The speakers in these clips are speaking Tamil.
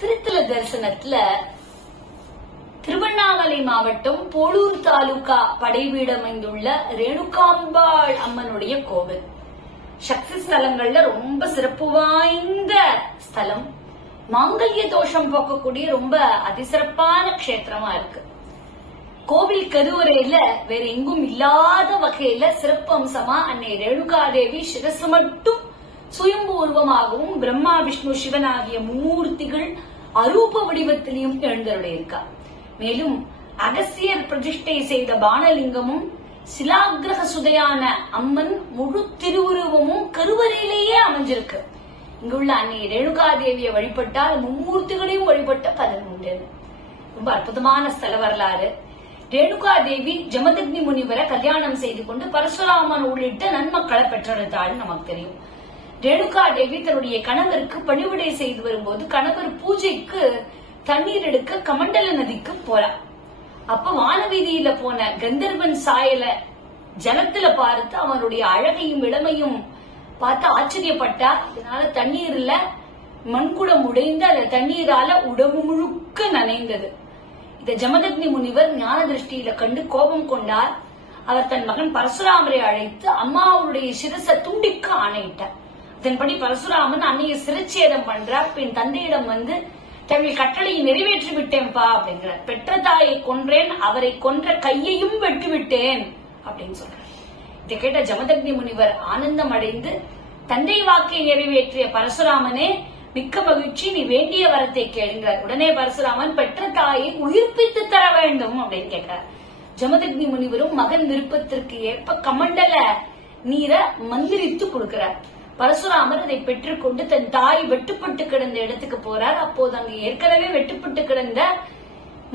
திருத்தல தரிசனத்துல திருவண்ணாமலை மாவட்டம் போளூர் தாலுகா படைவீடு அமைந்துள்ள ரேணுகாம்பாள் அம்மனுடைய கோவில் சக்தி ஸ்தலங்கள்ல ரொம்ப சிறப்பு வாய்ந்த ஸ்தலம். மாங்கல்ய தோஷம் போக்கக்கூடிய ரொம்ப அதிசிறப்பான கஷேத்திரமா இருக்கு. கோவில் கருவறையில வேற எங்கும் இல்லாத வகையில சிறப்பு அம்சமா அன்னை ரேணுகாதேவி சிரசு மட்டும் சுயம்பு உருவமாகவும் பிரம்மா விஷ்ணு சிவன் ஆகிய மும்மூர்த்திகள் அரூப வடிவத்திலையும் எழுந்தருளியிருக்கா. மேலும் அகஸ்தியர் பிரதிஷ்டை செய்த பானலிங்கமும் சிலாகிரக சுதையான அம்மன் முழு திருவுருவமும் கருவறையிலேயே அமைஞ்சிருக்கு. இங்குள்ள அன்னை ரேணுகாதேவியை வழிபட்டால் மும்மூர்த்திகளையும் வழிபட்ட பலன் உண்டு. ரொம்ப அற்புதமான ஸ்தல வரலாறு. ரேணுகாதேவி ஜமதக்னி முனிவரை கல்யாணம் செய்து கொண்டு பரசுராமன் உள்ளிட்ட நன்மக்களை பெற்றெடுத்தாள் நமக்கு தெரியும். ரேணுகாதேவி தன்னுடைய கணவருக்கு பணிவிடை செய்து வரும்போது கணவர் பூஜைக்கு தண்ணீர் எடுக்க கமண்டல நதிக்கு போறார். அப்ப வானவீதியில போன கந்தர்வன் சாயல ஜலத்துல பார்த்து அவனுடைய அழகையும் இளமையும் பார்த்து ஆச்சரியப்பட்டா. இதனால தண்ணீர்ல மண்குடம் உடைந்து அந்த தண்ணீரால உடம்பு முழுக்க நனைந்தது. இத ஜமதக்னி முனிவர் ஞான திருஷ்டியில கண்டு கோபம் கொண்டார். அவர் தன் மகன் பரசுராமரை அழைத்து அம்மாவுடைய சிரசை துண்டிக்க ஆணையிட்டார். அதன்படி பரசுராமன் அன்னையை சிரச்சேதம் பண்றார். பின் தந்தையிடம் வந்து தங்கள் கட்டளையை நிறைவேற்றி விட்டேன்பா அப்படிங்கிறார். பெற்ற தாயை கொன்றேன், அவரை கொன்ற கையையும் வெட்டி விட்டேன் அப்படின்னு சொல்றார். இதை கேட்ட ஜமதக்னி முனிவர் ஆனந்தம் அடைந்து தந்தை வாக்கை நிறைவேற்றிய பரசுராமனே மிக்க மகிழ்ச்சி, நீ வேண்டிய வரத்தை கேளுங்கிறார். உடனே பரசுராமன் பெற்ற தாயை உயிர்ப்பித்து தர வேண்டும் அப்படின்னு கேட்கிறார். ஜமதக்னி முனிவரும் மகன் விருப்பத்திற்கு ஏற்ப கமண்டல நீரை மந்திரித்து கொடுக்கிறார். பரசுராமர் அதை பெற்றுக்கொண்டு தன் தாய் வெட்டுப்பட்டு கிடந்த இடத்துக்கு போறார். அப்போது அங்கு ஏற்கனவே வெட்டுப்பட்டு கிடந்த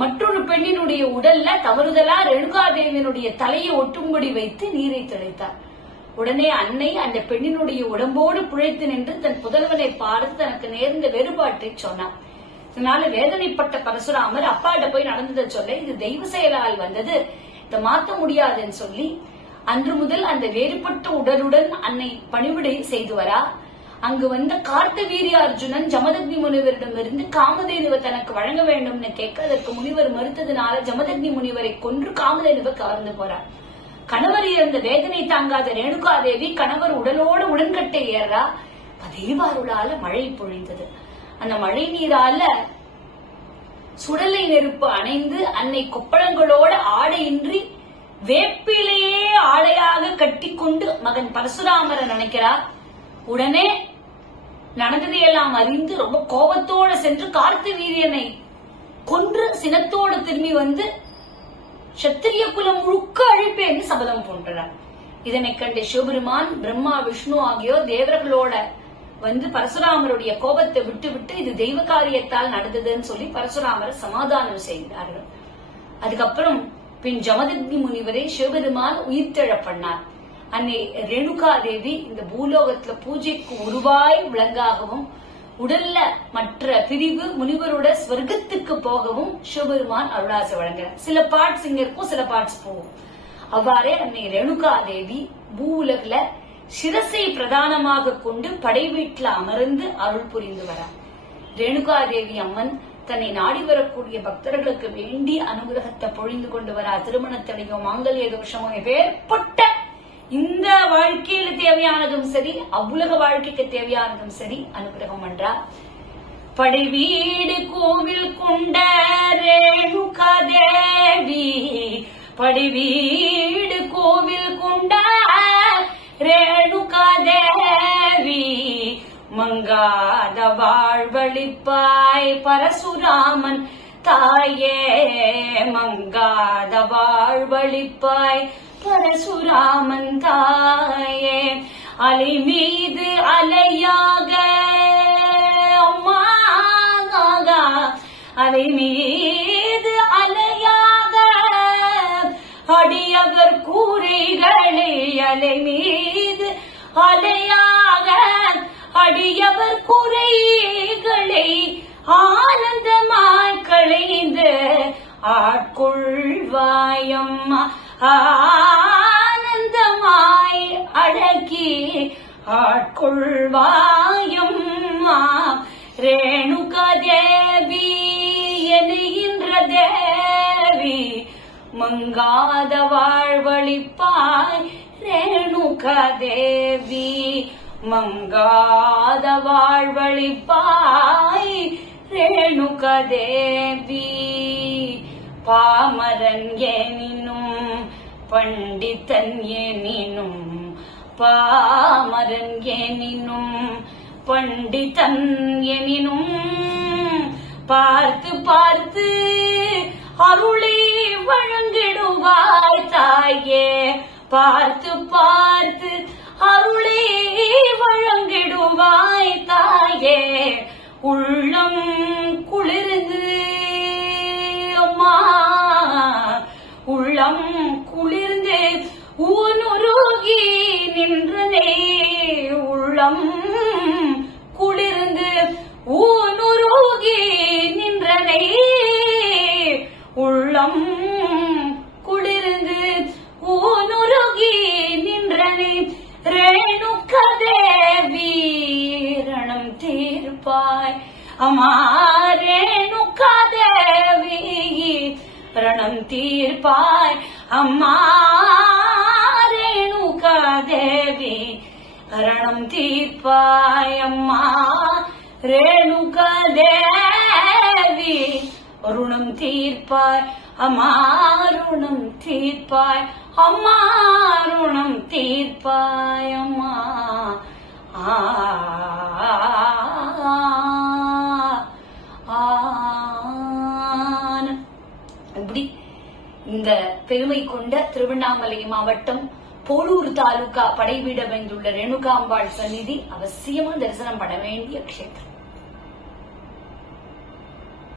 மற்றொரு பெண்ணினுடைய உடல்ல தவறுதலா ரேணுகாதேவியினுடைய தலையை ஒட்டும்படி வைத்து நீரை தெளித்தார். உடனே அன்னை அந்த பெண்ணினுடைய உடம்போடு பிழைத்து நின்று தன் புதல்வனை பார்த்து தனக்கு நேர்ந்த வேறுபாட்டை சொன்னார். இதனால வேதனைப்பட்ட பரசுராமர் அப்பாட்ட போய் நடந்ததை சொல்ல இது தெய்வ செயலால் வந்தது, இதை மாற்ற முடியாதுன்னு சொல்லி அன்று முதல் அந்த வேறுபட்ட உடலுடன் அன்னை பணிவிடை செய்து வரா. அங்கு வந்த கார்த்தவீரிய அர்ஜுனன் ஜமதக்னி முனிவரிடமிருந்து காமதேனுவை தனக்கு வழங்க வேண்டும்னு கேட்க அதற்கு முனிவர் மறுத்ததுனால ஜமதக்னி முனிவரை கொன்று காமதேனுவை கவர்ந்து போறார். கணவர் இறந்த வேதனை தாங்காத ரேணுகாதேவி கணவர் உடலோடு உடன்கட்டை ஏறா. தெய்வாருளால மழை பொழிந்தது. அந்த மழை நீரால சுடலை நெருப்பு அணைந்து அன்னை கொப்பளங்களோட ஆடையின்றி வேப்பிலேயே ஆடையாக கட்டிக்கொண்டு மகன் பரசுராமரை நினைக்கிறார். உடனே நடந்ததையெல்லாம் அறிந்து ரொம்ப கோபத்தோட சென்று கார்த்தவீரியனை கொன்று சினத்தோடு திரும்பி வந்து சத்திரிய குலம் முழுக்க அழிப்பேன்னு சபதம் போன்றார். இதனை கண்ட சிவபெருமான் பிரம்மா விஷ்ணு ஆகியோர் தேவர்களோட வந்து பரசுராமருடைய கோபத்தை விட்டுவிட்டு இது தெய்வ காரியத்தால் நடந்ததுன்னு சொல்லி பரசுராமரை சமாதானம் செய்தார்கள். அதுக்கப்புறம் பின் ஜமதக்னி முனிவரை சிவபெருமான் உயிர்த்தெழ பண்ணார். அன்னை ரேணுகாதேவி இந்த பூலோகத்துல பூஜைக்கு உருவாய் விளங்காகவும் உடல்ல மற்ற பிரிவு முனிவரோட ஸ்வர்க்கத்துக்கு போகவும் சிவபெருமான் அருளாசை வழங்குறார். சில பார்ட்ஸ் இங்க இருக்கும், சில பார்ட்ஸ் போகும். அவ்வாறே அன்னை ரேணுகாதேவி பூ உலகில சிரசை பிரதானமாக கொண்டு படை வீட்டுல அமர்ந்து அருள் புரிந்து வரார். ரேணுகாதேவி அம்மன் தன்னை நாடி வரக்கூடிய பக்தர்களுக்கு வேண்டி அனுகிரகத்தை பொழிந்து கொண்டு வரா. திருமணத்தடையோ மாங்கல்ய தோஷமோ ஏற்பட்ட இந்த வாழ்க்கையில தேவையானதும் சரி, அவ்வுலக வாழ்க்கைக்கு தேவையானதும் சரி அனுகிரகம் பண்றா. படைவீடு கோவில் கொண்ட ரேணுகாதேவி, படைவீடு கோவில் கொண்ட ரேணுகாதேவி, மங்காத வாழ்வழிப்பாய் பரசுராமன் தாயே, மங்காத வாழ்வழிப்பாய் பரசுராமன் தாயே, அலை மீது அலையாக அலை மீது அலையாக அடியவர் கூரைகளை, அலை மீது அலையாக அடியவர் குறைகளை ஆனந்தமாய் களைந்து ஆட்கொள்வாயம்மா, ஆனந்தமாய் அழகி ஆட்கொள்வாயம்மா. ரேணுகாதேவி தேவி மங்காத வாழ்வழிப்பாய் ரேணுகா தேவி மங்காத வாழ்வழிப்பாய் ரேணுகா தேவி பாமரன் எனினும் பண்டிதன் எனினும் பாமரன் எனினும் பண்டிதன் எனினும் பார்த்து பார்த்து அருளை வழங்கிடுவாய் தாயே பார்த்து பார்த்து அருளை வழங்கிடுவாய் தாயே உள்ளம் குளிர்ந்து அம்மா உள்ளம் குளிர்ந்து ஊனுருகி நின்றனே உள்ளம் குளிர்ந்து ஊனுருகி நின்றனே உள்ளம் குளிர்ந்து ஊனுருகி நின்றனே ரேணுகா தேவி ரணம் தீர்ப்பாய் அம்மா ரேணுகா தேவி ரணம் தீர்ப்பாய் அம்மா ரேணுகா தேவி ரணம் தீர்ப்பாய் அம்மா ரேணுகா தேவி ருணம் தீர்ப்பாய் அம்மா ருணம் தீர்ப்பாய் அம்மா ருணம் தீர்ப்பாய் அம்மா இப்படி இந்த பெருமை கொண்ட திருவண்ணாமலை மாவட்டம் போலூர் தாலுகா படைவீடு அமைந்துள்ள ரேணுகாம்பாள் சந்நிதி அவசியமா தரிசனம் பண்ண வேண்டிய க்ஷேத்திரம்.